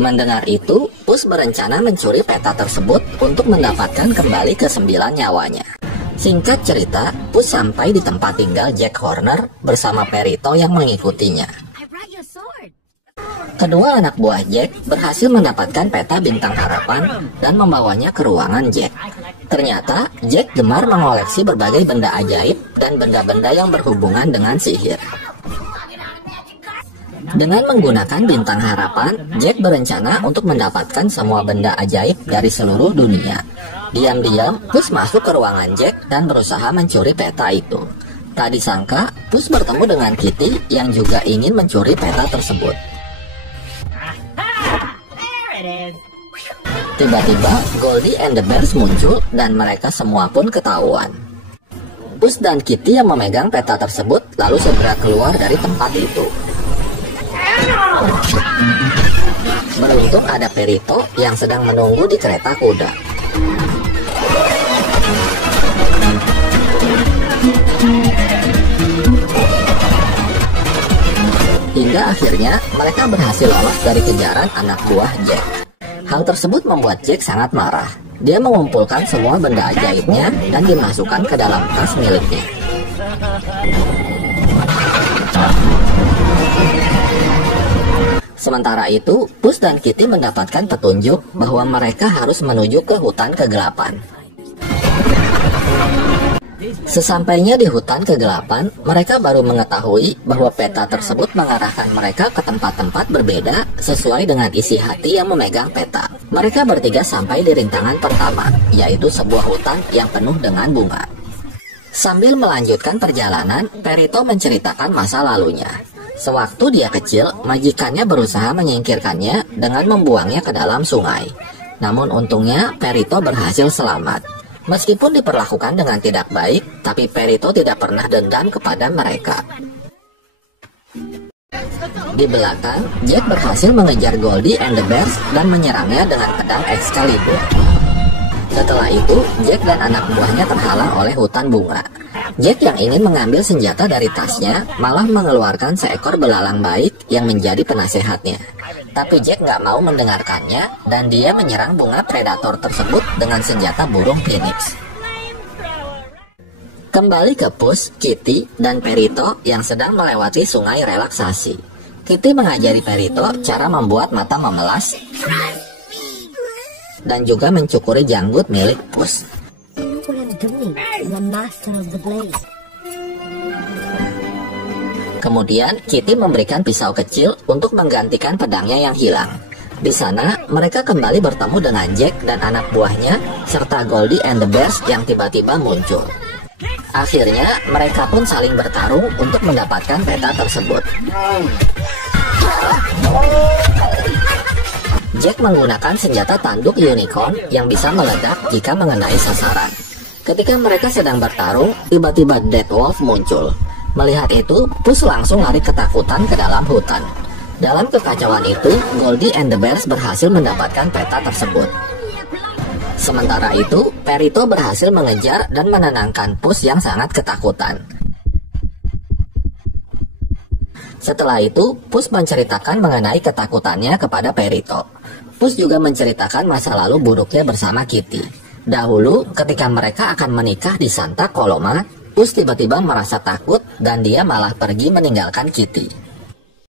Mendengar itu, Pus berencana mencuri peta tersebut untuk mendapatkan kembali ke 9 nyawanya. Singkat cerita, Pus sampai di tempat tinggal Jack Horner bersama Perito yang mengikutinya. Kedua anak buah Jack berhasil mendapatkan peta bintang harapan dan membawanya ke ruangan Jack. Ternyata, Jack gemar mengoleksi berbagai benda ajaib dan benda-benda yang berhubungan dengan sihir. Dengan menggunakan bintang harapan, Jack berencana untuk mendapatkan semua benda ajaib dari seluruh dunia. Diam-diam, Pus masuk ke ruangan Jack dan berusaha mencuri peta itu. Tak disangka, Pus bertemu dengan Kitty yang juga ingin mencuri peta tersebut. Tiba-tiba, Goldie and the Bears muncul dan mereka semua pun ketahuan. Pus dan Kitty yang memegang peta tersebut lalu segera keluar dari tempat itu. Beruntung ada Perito yang sedang menunggu di kereta kuda. Hingga akhirnya mereka berhasil lolos dari kejaran anak buah Jack. Hal tersebut membuat Jack sangat marah. Dia mengumpulkan semua benda ajaibnya dan dimasukkan ke dalam tas miliknya. Sementara itu, Pus dan Kitty mendapatkan petunjuk bahwa mereka harus menuju ke hutan kegelapan. Sesampainya di hutan kegelapan, mereka baru mengetahui bahwa peta tersebut mengarahkan mereka ke tempat-tempat berbeda sesuai dengan isi hati yang memegang peta. Mereka bertiga sampai di rintangan pertama, yaitu sebuah hutan yang penuh dengan bunga. Sambil melanjutkan perjalanan, Perito menceritakan masa lalunya. Sewaktu dia kecil, majikannya berusaha menyingkirkannya dengan membuangnya ke dalam sungai. Namun untungnya Perito berhasil selamat. Meskipun diperlakukan dengan tidak baik, tapi Perito tidak pernah dendam kepada mereka. Di belakang, Jack berhasil mengejar Goldie and the Bears dan menyerangnya dengan pedang Excalibur. Setelah itu, Jack dan anak buahnya terhalang oleh hutan bunga. Jack yang ingin mengambil senjata dari tasnya malah mengeluarkan seekor belalang baik yang menjadi penasehatnya. Tapi Jack nggak mau mendengarkannya dan dia menyerang bunga predator tersebut dengan senjata burung phoenix. Kembali ke Pus, Kitty, dan Perito yang sedang melewati sungai relaksasi. Kitty mengajari Perito cara membuat mata memelas dan juga mencukuri janggut milik Pus. Kemudian Kitty memberikan pisau kecil untuk menggantikan pedangnya yang hilang. Di sana mereka kembali bertemu dengan Jack dan anak buahnya serta Goldie and the Bears yang tiba-tiba muncul. Akhirnya mereka pun saling bertarung untuk mendapatkan peta tersebut. Jack menggunakan senjata tanduk unicorn yang bisa meledak jika mengenai sasaran. Ketika mereka sedang bertarung, tiba-tiba Death Wolf muncul. Melihat itu, Pus langsung lari ketakutan ke dalam hutan. Dalam kekacauan itu, Goldie and the Bears berhasil mendapatkan peta tersebut. Sementara itu, Perito berhasil mengejar dan menenangkan Pus yang sangat ketakutan. Setelah itu, Pus menceritakan mengenai ketakutannya kepada Perito. Pus juga menceritakan masa lalu buruknya bersama Kitty. Dahulu, ketika mereka akan menikah di Santa Coloma, Pus tiba-tiba merasa takut dan dia malah pergi meninggalkan Kitty.